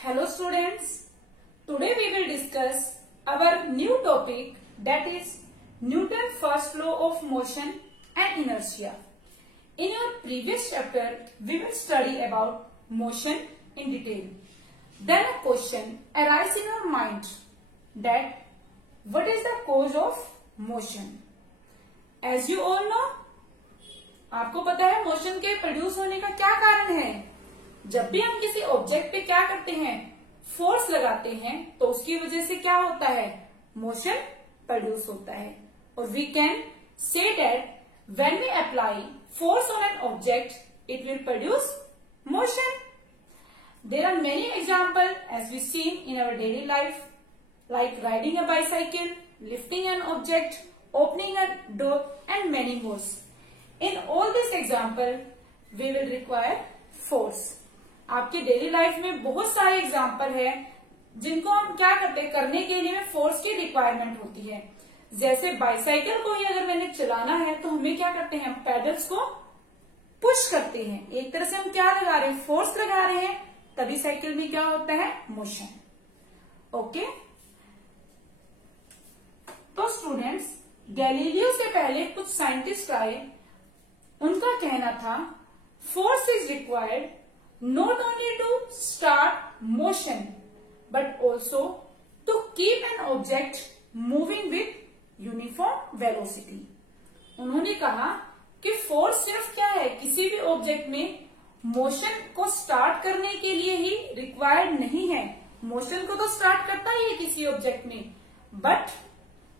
Hello students, today we will discuss our new topic, that is Newton's first law of motion and inertia. In our previous chapter, we will study about motion in detail. Then a question arises in our mind that what is the cause of motion? As you all know, आपको पता है motion के produce होने का क्या कारण है। जब भी हम किसी ऑब्जेक्ट पे क्या करते हैं, फोर्स लगाते हैं, तो उसकी वजह से क्या होता है, मोशन प्रोड्यूस होता है। और we can say that when we apply force on an object it will produce motion. There are many example as we seen in our daily life, like riding a bicycle, lifting an object, opening a door and many more. In all this example, we will require force. आपके daily life में बहुत सारे example है जिनको हम क्या करते हैं, करने के लिए फोर्स की रिक्वायरमेंट होती है। जैसे बाइसाइकिल को ही अगर मैंने चलाना है तो हमें क्या करते हैं, पैडल्स को पुश करते हैं। एक तरह से हम क्या लगा रहे हैं, फोर्स लगा रहे हैं, तभी साइकिल में क्या होता है, मोशन। ओके तो स्टूडेंट्स, गैलीलियो से पहले कुछ साइंटिस्ट आए, उनका कहना था force is required not only to start motion but also to keep an object moving with uniform velocity. उन्होंने कहा कि फोर्स सिर्फ क्या है, किसी भी ऑब्जेक्ट में मोशन को स्टार्ट करने के लिए ही रिक्वायर्ड नहीं है। मोशन को तो स्टार्ट करता ही है किसी ऑब्जेक्ट में, बट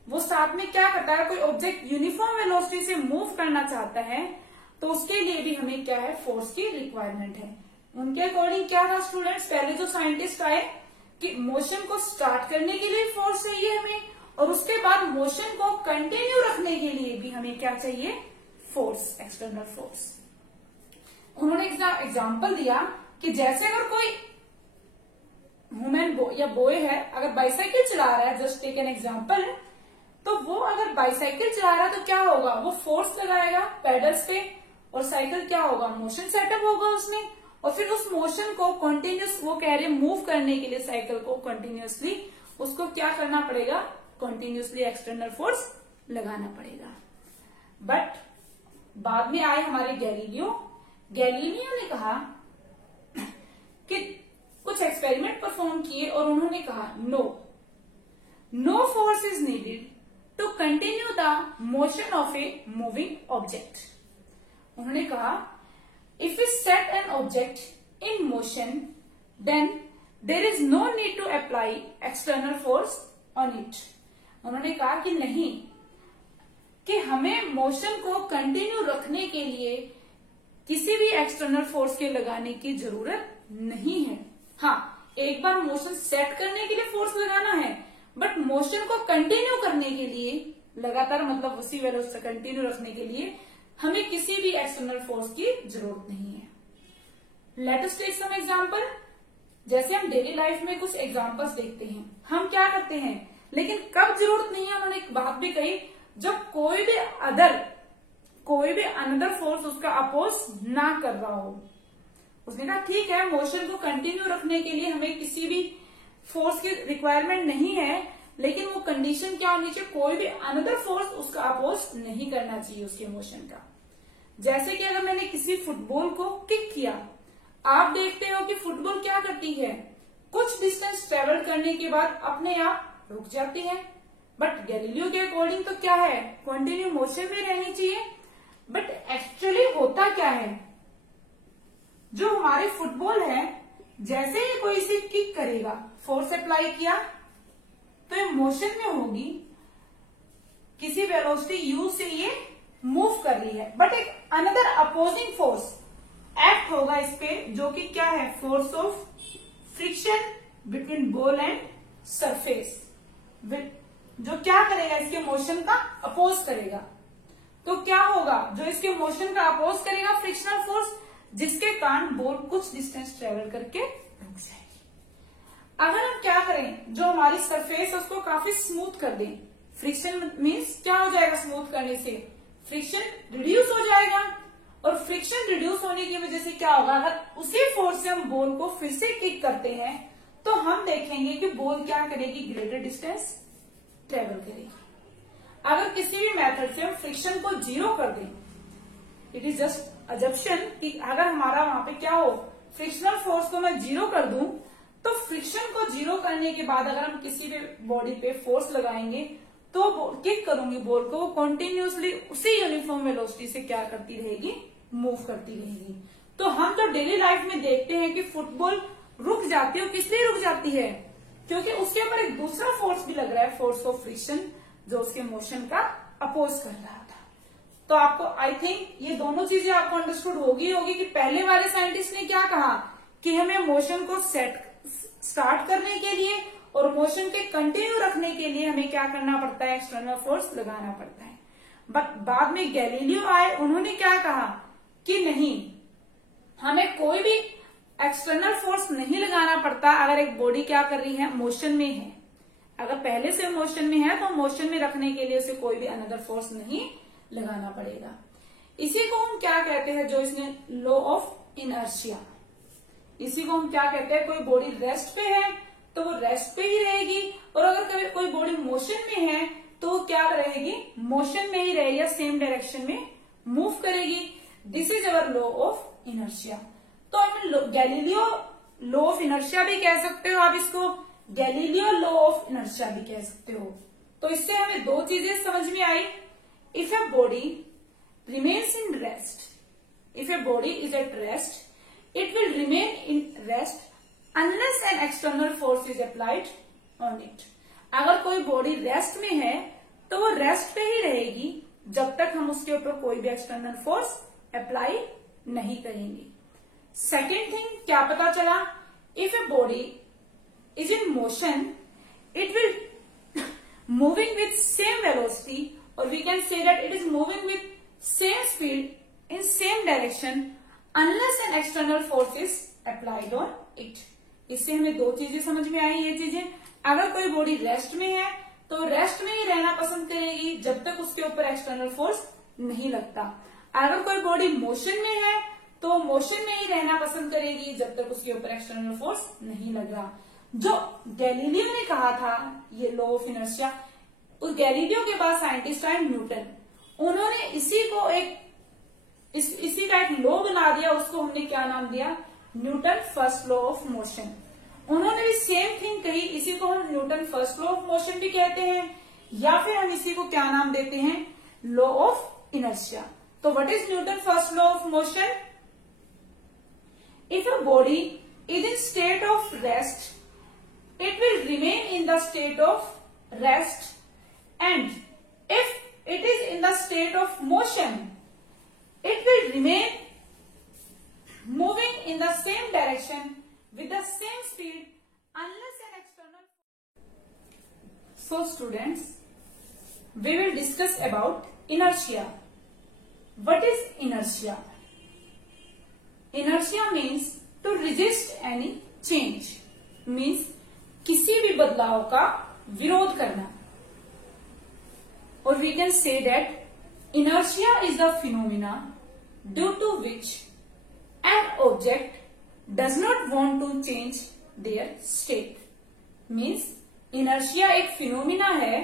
वो साथ में क्या करता है, कोई ऑब्जेक्ट यूनिफॉर्म वेलोसिटी से मूव करना चाहता है तो उसके लिए भी हमें क्या है, फोर्स की रिक्वायरमेंट है। उनके अकॉर्डिंग क्या था स्टूडेंट्स, पहले जो साइंटिस्ट आए कि मोशन को स्टार्ट करने के लिए फोर्स चाहिए हमें, और उसके बाद मोशन को कंटिन्यू रखने के लिए भी हमें क्या चाहिए, फोर्स, एक्सटर्नल फोर्स। उन्होंने एग्जाम्पल दिया कि जैसे अगर कोई वुमेन या बॉय है, अगर बाइसाइकिल चला रहा है, जस्ट टेक एन एग्जाम्पल, तो वो अगर बाइसाइकिल चला रहा है तो क्या होगा, वो फोर्स लगाएगा पेडल्स पे और साइकिल क्या होगा, मोशन सेटअप होगा उसमें, और फिर उस मोशन को कंटिन्यूस, वो कह रहे मूव करने के लिए साइकिल को कंटिन्यूसली उसको क्या करना पड़ेगा, कंटिन्यूसली एक्सटर्नल फोर्स लगाना पड़ेगा। बट बाद में आए हमारे गैलीलियो ने कहा कि कुछ एक्सपेरिमेंट परफॉर्म किए और उन्होंने कहा no force is needed to continue the motion of a moving object. उन्होंने कहा if we set an object in motion then there is no need to apply external force on it. उन्होंने कहा कि नहीं, कि हमें मोशन को continue रखने के लिए किसी भी एक्सटर्नल फोर्स के लगाने की जरूरत नहीं है। हाँ, एक बार मोशन सेट करने के लिए फोर्स लगाना है, बट मोशन को कंटिन्यू करने के लिए, लगातार मतलब उसी वेलोसिटी कंटिन्यू रखने के लिए हमें किसी भी एक्सटर्नल फोर्स की जरूरत नहीं है। Let us take some example. जैसे हम डेली लाइफ में कुछ एग्जांपल्स देखते हैं, हम क्या करते हैं, लेकिन कब जरूरत नहीं है, उन्होंने एक बात भी कही, जब कोई भी अनदर फोर्स उसका अपोज ना कर रहा हो। उसने कहा ठीक है, मोशन को कंटिन्यू रखने के लिए हमें किसी भी फोर्स की रिक्वायरमेंट नहीं है, लेकिन वो कंडीशन क्या होनी चाहिए, कोई भी अनदर फोर्स उसका अपोज नहीं करना चाहिए उसके मोशन का। जैसे कि अगर मैंने किसी फुटबॉल को किक किया, आप देखते हो कि फुटबॉल क्या करती है, कुछ डिस्टेंस ट्रेवल करने के बाद अपने आप रुक जाती है। बट गैलीलियो के अकॉर्डिंग तो क्या है, कंटिन्यू मोशन में रहनी चाहिए। बट एक्चुअली होता क्या है, जो हमारे फुटबॉल है, जैसे ही कोई इसे किक करेगा, फोर्स अप्लाई किया तो ये मोशन में होगी, किसी वेलोसिटी यू से ये मूव कर रही है, बट एक अनदर अपोजिंग फोर्स एक्ट होगा इस पे, जो कि क्या है, force of friction between ball and surface, जो क्या करेगा, इसके मोशन का अपोज करेगा। तो क्या होगा, जो इसके मोशन का अपोज करेगा, फ्रिक्शनल फोर्स, जिसके कारण बॉल कुछ डिस्टेंस ट्रेवल करके रुक जाएगी। अगर हम क्या करें, जो हमारी सरफेस है उसको काफी स्मूथ कर दें, फ्रिक्शन मीन्स क्या हो जाएगा, स्मूथ करने से फ्रिक्शन रिड्यूस हो जाएगा, और फ्रिक्शन रिड्यूस होने की वजह से क्या होगा, अगर उसी फोर्स से हम बॉल को फिर से किक करते हैं तो हम देखेंगे कि बॉल क्या करेगी, ग्रेटर डिस्टेंस ट्रेवल करेगी। अगर किसी भी मेथड से हम फ्रिक्शन को जीरो कर दें, इट इज जस्ट अजम्पशन कि अगर हमारा वहां पे क्या हो, फ्रिक्शनल फोर्स को मैं जीरो कर दूं, तो फ्रिक्शन को जीरो करने के बाद अगर हम किसी भी बॉडी पे फोर्स लगाएंगे तो किक करूंगी बॉल को, वो कॉन्टिन्यूसली उसी यूनिफॉर्म वेलोसिटी से क्या करती रहेगी, मूव करती रहेगी। तो हम तो डेली लाइफ में देखते हैं कि फुटबॉल रुक जाती है, और किस लिए रुक जाती है, क्योंकि उसके ऊपर एक दूसरा फोर्स भी लग रहा है, फोर्स ऑफ फ्रिक्शन, जो उसके मोशन का अपोज कर रहा था। तो आपको आई थिंक ये दोनों चीजें आपको अंडरस्टूड होगी कि पहले वाले साइंटिस्ट ने क्या कहा कि हमें मोशन को स्टार्ट करने के लिए और मोशन के कंटिन्यू रखने के लिए हमें क्या करना पड़ता है, एक्सटर्नल फोर्स लगाना पड़ता है। बट बाद में गैलीलियो आए, उन्होंने क्या कहा कि नहीं, हमें कोई भी एक्सटर्नल फोर्स नहीं लगाना पड़ता अगर एक बॉडी क्या कर रही है, मोशन में है। अगर पहले से मोशन में है तो मोशन में रखने के लिए उसे कोई भी अनदर फोर्स नहीं लगाना पड़ेगा। इसी को हम क्या कहते हैं, जो इसने लॉ ऑफ इनर्शिया, इसी को हम क्या कहते हैं, कोई बॉडी रेस्ट पे है तो वो रेस्ट पे ही रहेगी, और अगर कभी कोई बॉडी मोशन में है तो वो क्या रहेगी, मोशन में ही रहेगी, सेम डायरेक्शन में मूव करेगी। This is our law of inertia. तो हम गैलीलियो लॉ ऑफ इनर्शिया भी कह सकते हो, आप इसको गैलीलियो लॉ ऑफ इनर्शिया भी कह सकते हो। तो इससे हमें दो चीजें समझ में आई। If a body remains in rest, if a body is at rest, it will remain in rest unless an external force is applied on it. अगर कोई बॉडी रेस्ट में है तो वो रेस्ट पे ही रहेगी जब तक हम उसके ऊपर कोई भी एक्सटर्नल फोर्स अप्लाई नहीं करेंगे। सेकेंड थिंग क्या पता चला, if a body is in motion it will moving with same velocity, और we can say that it is moving with same speed in same direction unless an external force is applied on it. इससे हमें दो चीजें समझ में आई। ये चीजें, अगर कोई बॉडी रेस्ट में है तो रेस्ट में ही रहना पसंद करेगी जब तक उसके ऊपर एक्सटर्नल फोर्स नहीं लगता। अगर कोई बॉडी मोशन में है तो मोशन में ही रहना पसंद करेगी जब तक उसके ऊपर एक्सटर्नल फोर्स नहीं लग रहा। जो गैलीलियो ने कहा था ये लॉ ऑफ इनर्शिया, उस गैलीलियो के बाद साइंटिस्ट आए न्यूटन, उन्होंने इसी को इसी का एक लॉ बना दिया, उसको हमने क्या नाम दिया, Newton first law of motion. उन्होंने भी सेम थिंग कही, इसी को हम Newton first law of motion भी कहते हैं, या फिर हम इसी को क्या नाम देते हैं, लॉ ऑफ इनर्शिया। तो what is Newton first law of motion? If a body is in state of rest it will remain in the state of rest, and if it is in the state of motion it will remain moving in the same direction with the same speed unless an external. So students, we will discuss about inertia. What is inertia? Inertia means to resist any change, means किसी भी बदलाव का विरोध करना। और we can say that inertia is the phenomena due to which an object does not want to change their state. Means inertia एक phenomena है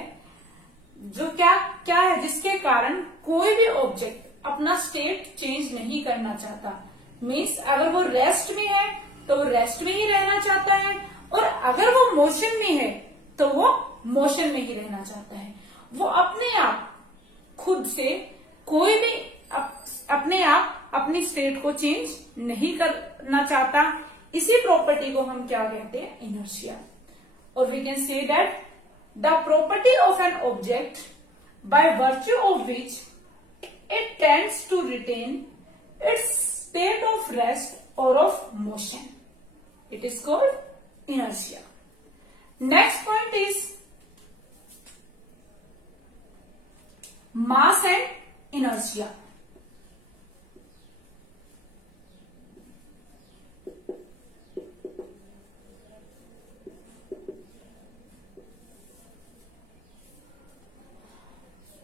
जो क्या है, जिसके कारण कोई भी ऑब्जेक्ट अपना स्टेट चेंज नहीं करना चाहता। मीन्स अगर वो रेस्ट में है तो वो रेस्ट में ही रहना चाहता है, और अगर वो मोशन में है तो वो मोशन में ही रहना चाहता है। वो अपने आप खुद से कोई भी अपने आप अपनी स्टेट को चेंज नहीं करना चाहता। इसी प्रॉपर्टी को हम क्या कहते हैं, इनर्शिया। और we can say that the property of an object by virtue of which it tends to retain its state of rest और of motion, it is called inertia. Next point is mass and inertia.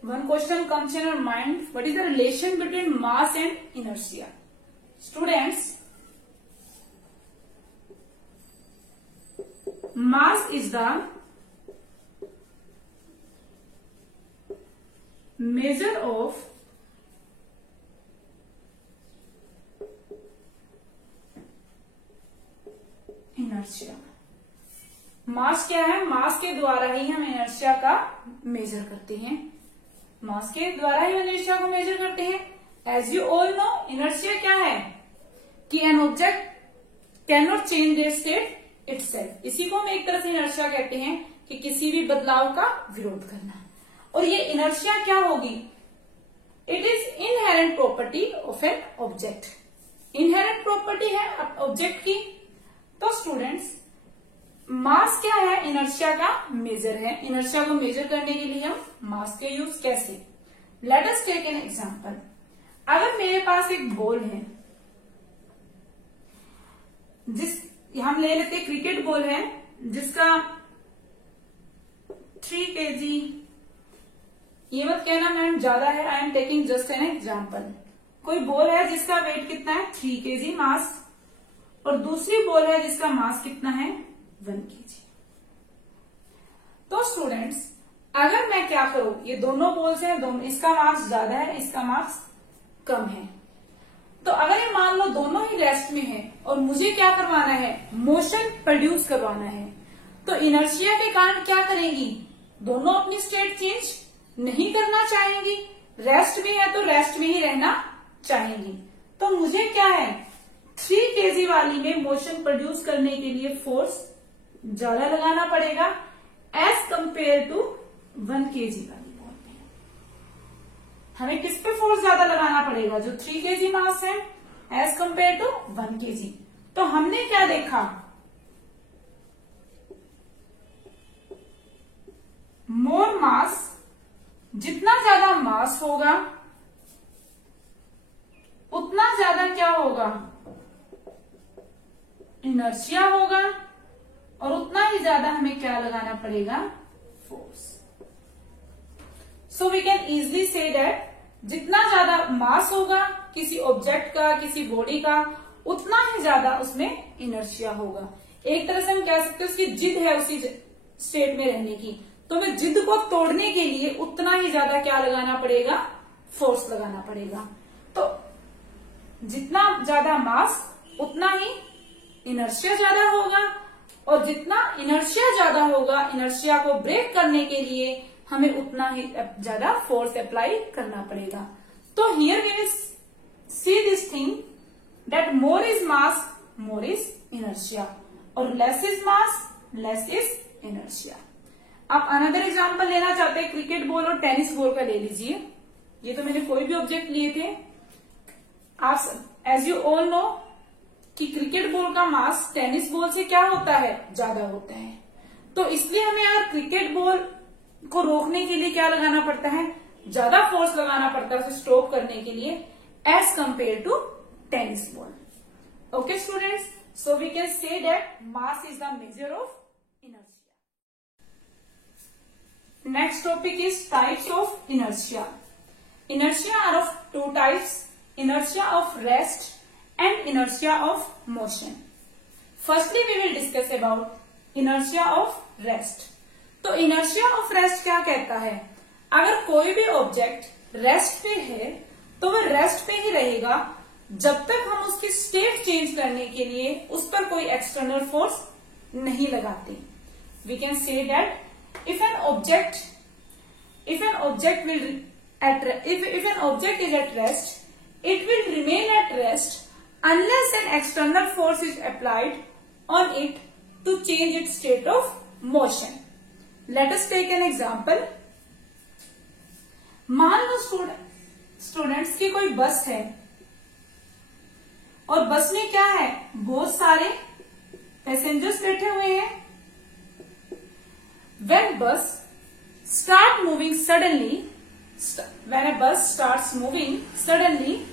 One question comes in your mind, what is the relation between mass and inertia? Students, mass is the measure of inertia. Mass क्या है? मास के द्वारा ही हम inertia का major करते हैं। मास के द्वारा ही इनर्शिया को मेजर करते हैं। As you all know, inertia क्या है कि an object can not change their state itself. इसी को हम एक तरह से इनर्शिया कहते हैं कि किसी भी बदलाव का विरोध करना। और ये इनर्शिया क्या होगी? It is inherent property of an object. Inherent property है ऑब्जेक्ट की। तो स्टूडेंट्स, मास क्या है? इनर्शिया का मेजर है। इनर्शिया को मेजर करने के लिए हम मास के यूज कैसे? Let us take an example. अगर मेरे पास एक बॉल है, हम ले लेते क्रिकेट बॉल है जिसका 3 kg, ये मत कहना मैम ज्यादा है, I am taking just an example. कोई बॉल है जिसका वेट कितना है? 3 kg मास, और दूसरी बॉल है जिसका मास कितना है? 1 kg। तो स्टूडेंट्स, अगर मैं क्या करूं, ये दोनों बॉल्स हैं, दोनों, इसका मास ज्यादा है, इसका मास कम है। तो अगर ये मान लो दोनों ही रेस्ट में है और मुझे क्या करवाना है? मोशन प्रोड्यूस करवाना है। तो इनर्शिया के कारण क्या करेंगी? दोनों अपनी स्टेट चेंज नहीं करना चाहेंगी। रेस्ट में है तो रेस्ट में ही रहना चाहेंगी। तो मुझे क्या है? 3 kg वाली में मोशन प्रोड्यूस करने के लिए फोर्स ज्यादा लगाना पड़ेगा एज कंपेयर टू 1 kg वाली बॉल में। हमें किस पे फोर्स ज्यादा लगाना पड़ेगा? जो 3 kg मास है एज कंपेयर टू 1 kg। तो हमने क्या देखा? मोर मास, जितना ज्यादा मास होगा उतना ज्यादा क्या होगा? इनर्शिया होगा, और उतना ही ज्यादा हमें क्या लगाना पड़ेगा? Force. So we can easily say that जितना ज्यादा मास होगा किसी ऑब्जेक्ट का, किसी बॉडी का, उतना ही ज्यादा उसमें इनर्शिया होगा। एक तरह से हम कह सकते हैं उसकी जिद है उसी स्टेट में रहने की। तो हमें जिद को तोड़ने के लिए उतना ही ज्यादा क्या लगाना पड़ेगा? फोर्स लगाना पड़ेगा। तो जितना ज्यादा मास उतना ही इनर्शिया ज्यादा होगा, और जितना इनर्शिया ज्यादा होगा, इनर्शिया को ब्रेक करने के लिए हमें उतना ही ज्यादा फोर्स अप्लाई करना पड़ेगा। तो here we will see this thing that more is mass, more is inertia, और less is mass, less is inertia. आप अनदर एग्जाम्पल लेना चाहते हैं, क्रिकेट बॉल और टेनिस बॉल का ले लीजिए। ये तो मैंने कोई भी ऑब्जेक्ट लिए थे। आप एज यू ऑल नो कि क्रिकेट बॉल का मास टेनिस बॉल से क्या होता है? ज्यादा होता है। तो इसलिए हमें अगर क्रिकेट बॉल को रोकने के लिए क्या लगाना पड़ता है? ज्यादा फोर्स लगाना पड़ता है उसे स्टॉप करने के लिए as compare to tennis ball. Okay students, so we can say that mass is the measure of inertia. Next topic is types of inertia. Inertia are of 2 types, inertia of rest and inertia of motion. Firstly, we will discuss about inertia of rest. तो inertia of rest क्या कहता है? अगर कोई भी object rest पे है तो वह रेस्ट पे ही रहेगा जब तक हम उसकी स्टेट चेंज करने के लिए उस पर कोई एक्सटर्नल फोर्स नहीं लगाते। We can say that if an object is at rest, it will remain at rest unless an external force is applied on it to change its state of motion. Let us take an example. मान लो students की कोई बस है और बस में क्या है? बहुत सारे पैसेंजर्स बैठे हुए हैं। When bus start moving suddenly, when a bus starts moving suddenly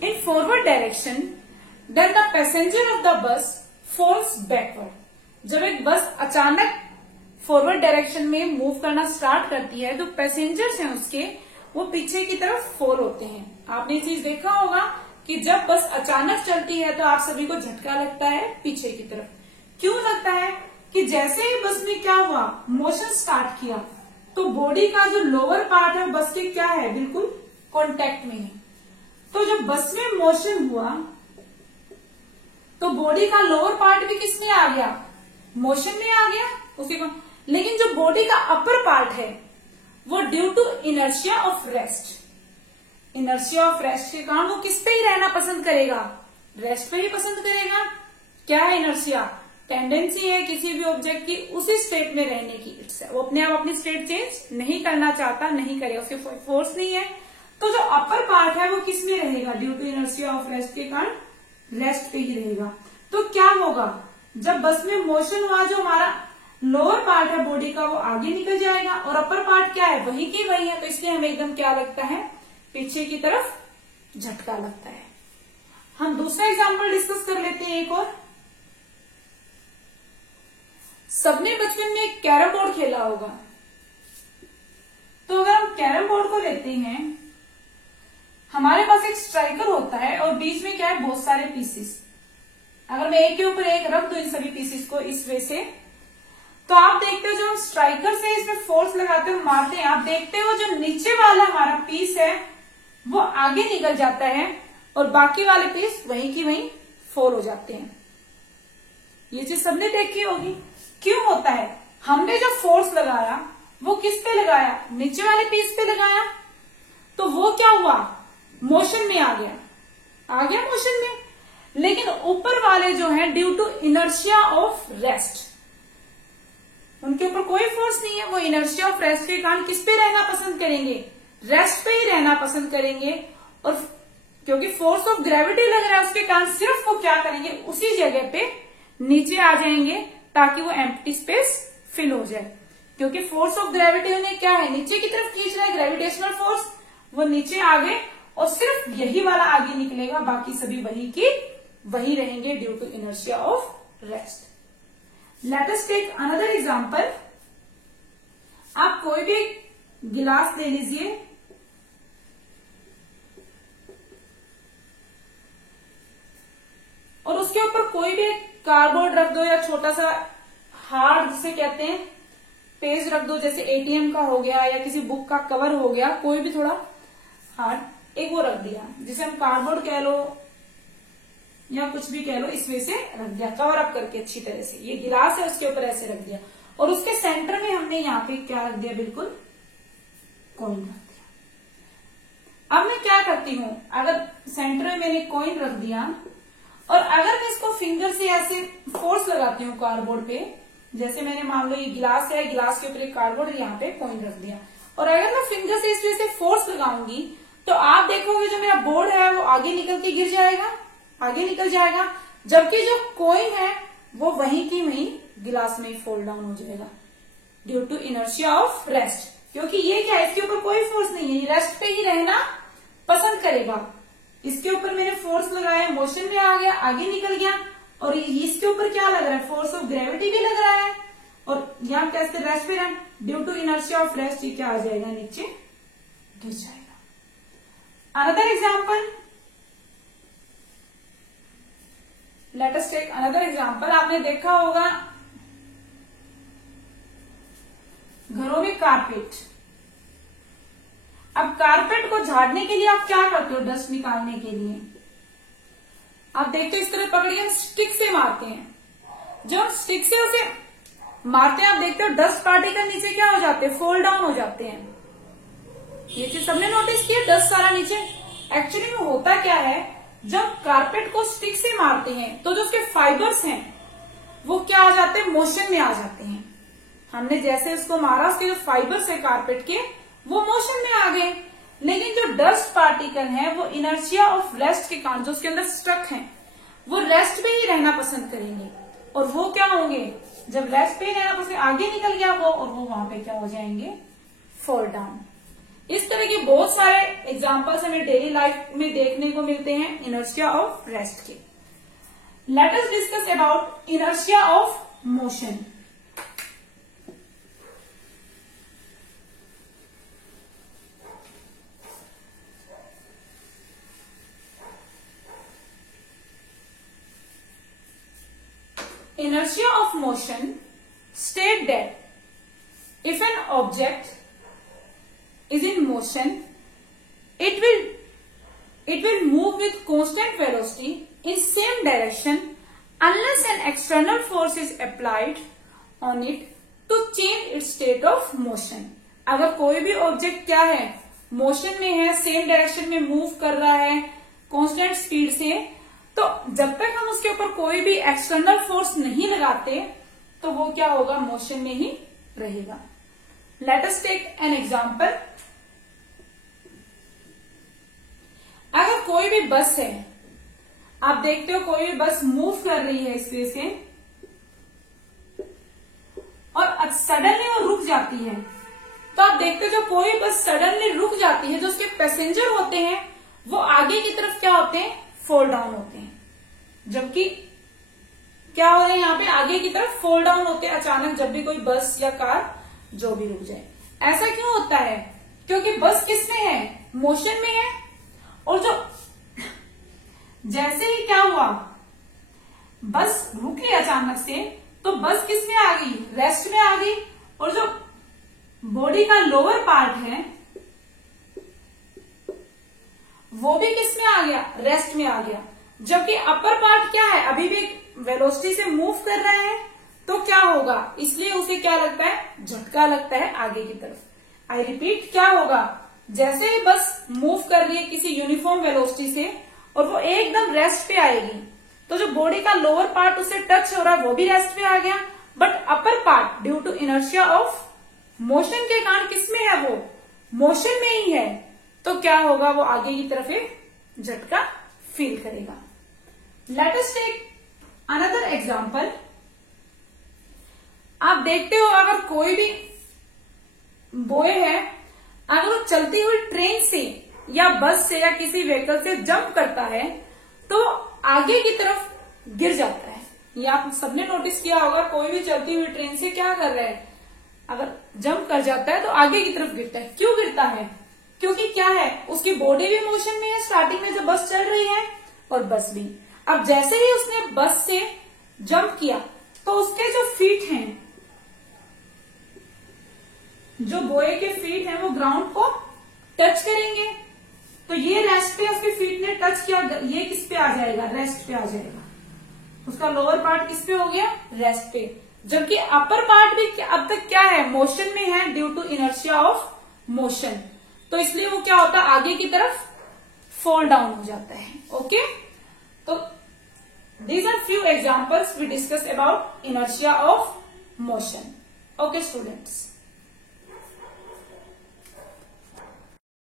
in forward direction, then the passenger of the bus falls backward. जब एक बस अचानक फॉरवर्ड डायरेक्शन में मूव करना स्टार्ट करती है तो पैसेंजर्स हैं उसके, वो पीछे की तरफ फॉल होते हैं। आपने ये चीज देखा होगा कि जब बस अचानक चलती है तो आप सभी को झटका लगता है पीछे की तरफ। क्यों लगता है? कि जैसे ही बस में क्या हुआ, मोशन स्टार्ट किया, तो बॉडी का जो लोअर पार्ट है बस के क्या है, बिल्कुल कांटेक्ट में है। तो जब बस में मोशन हुआ तो बॉडी का लोअर पार्ट भी किस में आ गया, मोशन में आ गया उसी को। लेकिन जो बॉडी का अपर पार्ट है वो due to inertia of rest, inertia of rest के कारण वो किस पे ही रहना पसंद करेगा, रेस्ट पे ही पसंद करेगा। क्या है इनर्शिया, टेंडेंसी है किसी भी ऑब्जेक्ट की उसी स्टेट में रहने की, वो अपने आप अपनी स्टेट चेंज नहीं करना चाहता, नहीं करेगा, उसके फोर्स नहीं है। तो जो अपर पार्ट है वो किस में रहेगा, due to inertia of rest के कारण रेस्ट पे ही रहेगा। तो क्या होगा, जब बस में मोशन हुआ, जो हमारा लोअर पार्ट है बॉडी का वो आगे निकल जाएगा और अपर पार्ट क्या है, वही की वही है। तो इसलिए हमें एकदम क्या लगता है, पीछे की तरफ झटका लगता है। हम दूसरा एग्जाम्पल डिस्कस कर लेते हैं एक और। सबने बचपन में कैरम बोर्ड खेला होगा। तो अगर हम कैरम बोर्ड को लेते हैं, हमारे पास एक स्ट्राइकर होता है और बीच में क्या है, बहुत सारे पीसेस। अगर मैं एक के ऊपर एक रख दूं इन सभी पीसेस को इस वे से, तो आप देखते हो जो हम स्ट्राइकर से इसमें फोर्स लगाते हो, मारते हैं, आप देखते हो जो नीचे वाला हमारा पीस है वो आगे निकल जाता है और बाकी वाले पीस वहीं की वहीं फॉल हो जाते हैं। ये चीज सबने देखी होगी। क्यों होता है, हमने जो फोर्स लगाया वो किस पे लगाया, नीचे वाले पीस पे लगाया, तो वो क्या हुआ, मोशन में आ गया मोशन में। लेकिन ऊपर वाले जो है due to inertia of rest, उनके ऊपर कोई फोर्स नहीं है, वो इनर्शिया ऑफ रेस्ट के कारण किस पे रहना पसंद करेंगे, रेस्ट पे ही रहना पसंद करेंगे। और क्योंकि फोर्स ऑफ ग्रेविटी लग रहा है उसके कारण सिर्फ वो क्या करेंगे, उसी जगह पे नीचे आ जाएंगे ताकि वो एम्प्टी स्पेस फिल हो जाए। क्योंकि फोर्स ऑफ ग्रेविटी उन्हें क्या है, नीचे की तरफ खींच रहा है, ग्रेविटेशनल फोर्स, वो नीचे आ गए और सिर्फ यही वाला आगे निकलेगा, बाकी सभी वही की वही रहेंगे due to inertia of rest. Let us take another example. आप कोई भी गिलास ले लीजिए और उसके ऊपर कोई भी कार्डबोर्ड रख दो या छोटा सा हार्ड जिसे कहते हैं पेज रख दो, जैसे एटीएम का हो गया या किसी बुक का कवर हो गया, कोई भी थोड़ा हार्ड एक वो रख दिया, जिसे हम कार्डबोर्ड कह लो या कुछ भी कह लो, इस वे से रख दिया कवर अप करके अच्छी तरह से। ये गिलास है उसके ऊपर ऐसे रख दिया और उसके सेंटर में हमने यहाँ पे क्या रख दिया, बिल्कुल कॉइन रख दिया। अब मैं क्या करती हूं, अगर सेंटर में मैंने कॉइन रख दिया और अगर मैं इसको फिंगर से ऐसे फोर्स लगाती हूँ कार्डबोर्ड पे, जैसे मैंने मान लो ये गिलास है, गिलास के ऊपर एक कार्डबोर्ड, यहाँ पे कॉइन रख दिया, और अगर मैं फिंगर से इस वजह से फोर्स लगाऊंगी तो आप देखोगे जो मेरा बोर्ड है वो आगे निकल के गिर जाएगा, आगे निकल जाएगा, जबकि जो कॉइन है वो वहीं की वहीं गिलास में ही फॉल डाउन हो जाएगा due to inertia of rest. क्योंकि ये क्या है, इसके ऊपर कोई फोर्स नहीं है, ये रेस्ट पे ही रहना पसंद करेगा। इसके ऊपर मैंने फोर्स लगाया, मोशन में आ गया, आगे निकल गया, और इसके ऊपर क्या लग रहा है, फोर्स ऑफ ग्रेविटी भी लग रहा है, और यहाँ कैसे रेस्ट पे रह, due to inertia of rest ये क्या आ जाएगा, नीचे गिर जाएगा। Another example, let us take another example. आपने देखा होगा घरों में कारपेट। अब कारपेट को झाड़ने के लिए आप क्या करते हो, डस्ट निकालने के लिए आप देखते हो इस तरह पकड़िए, हम स्टिक से मारते हैं। जब हम स्टिक से उसे मारते हैं आप देखते हो डस्ट पार्टिकल नीचे क्या हो जाते हैं, फॉल डाउन हो जाते हैं। ये चीज सबने नोटिस किया, डस्ट सारा नीचे। एक्चुअली में होता क्या है, जब कारपेट को स्टिक से मारते हैं तो जो उसके फाइबर्स हैं वो क्या आ जाते हैं, मोशन में आ जाते हैं। हमने जैसे उसको मारा उसके जो फाइबर्स है कारपेट के वो मोशन में आ गए, लेकिन जो डस्ट पार्टिकल है वो इनर्शिया ऑफ रेस्ट के कारण जो उसके अंदर स्टक हैं वो रेस्ट पे ही रहना पसंद करेंगे, और वो क्या होंगे, जब रेस्ट पे ही रहना पसंद, आगे निकल गया वो, और वो वहां पे क्या हो जाएंगे, फॉल डाउन। इस तरह के बहुत सारे एग्जाम्पल्स हमें डेली लाइफ में देखने को मिलते हैं इनर्शिया ऑफ रेस्ट के। Let us discuss about inertia of motion. Inertia of motion state that if an object is in motion, it will move with constant velocity in same direction unless an external force is applied on it to change its state of motion. अगर कोई भी object क्या है, motion में है, same direction में move कर रहा है कांस्टेंट स्पीड से, तो जब तक हम उसके ऊपर कोई भी एक्सटर्नल फोर्स नहीं लगाते तो वो क्या होगा, मोशन में ही रहेगा. Let us take an example. अगर कोई भी बस है, आप देखते हो कोई भी बस मूव कर रही है इस वे से और सडनली वो रुक जाती है, तो आप देखते हो जब कोई बस सडनली रुक जाती है, जो उसके पैसेंजर होते हैं वो आगे की तरफ क्या होते हैं, फॉल डाउन होते हैं. जबकि क्या हो रहा है यहाँ पे, आगे की तरफ फॉल डाउन होते हैं अचानक जब भी कोई बस या कार जो भी रुक जाए. ऐसा क्यों होता है, क्योंकि बस किसमें है, मोशन में है. और जो जैसे ही क्या हुआ, बस रुकी अचानक से, तो बस किसमें आ गई, रेस्ट में आ गई. और जो बॉडी का लोअर पार्ट है वो भी किसमें आ गया, रेस्ट में आ गया. जबकि अपर पार्ट क्या है, अभी भी वेलोसिटी से मूव कर रहा है, तो क्या होगा, इसलिए उसे क्या लगता है, झटका लगता है आगे की तरफ. आई रिपीट, क्या होगा, जैसे ही बस मूव कर रही है किसी यूनिफॉर्म वेलोसिटी से और वो एकदम रेस्ट पे आएगी, तो जो बॉडी का लोअर पार्ट उसे टच हो रहा है वो भी रेस्ट पे आ गया. But upper part due to inertia of motion के कारण किसमें है, वो मोशन में ही है, तो क्या होगा, वो आगे की तरफ एक झटका फील करेगा. Let us take another example. आप देखते हो अगर कोई भी बॉय है, अगर वो चलती हुई ट्रेन से या बस से या किसी व्हीकल से जंप करता है तो आगे की तरफ गिर जाता है. ये आप सबने नोटिस किया होगा, कोई भी चलती हुई ट्रेन से क्या कर रहा है, अगर जंप कर जाता है तो आगे की तरफ गिरता है. क्यों गिरता है, क्योंकि क्या है, उसकी बॉडी भी मोशन में है स्टार्टिंग में जब बस चल रही है और बस भी. अब जैसे ही उसने बस से जंप किया तो उसके जो फीट हैं, जो बॉय के फीट हैं वो ग्राउंड को टच करेंगे. तो ये रेस्ट पे उसके फीट ने टच किया, ये किस पे आ जाएगा, रेस्ट पे आ जाएगा. उसका लोअर पार्ट किस पे हो गया, रेस्ट पे. जबकि अपर पार्ट भी अब तक क्या है, मोशन में है due to inertia of motion. तो इसलिए वो क्या होता है, आगे की तरफ फॉल डाउन हो जाता है. ओके, तो these are few examples we discussed about inertia of motion. Okay students.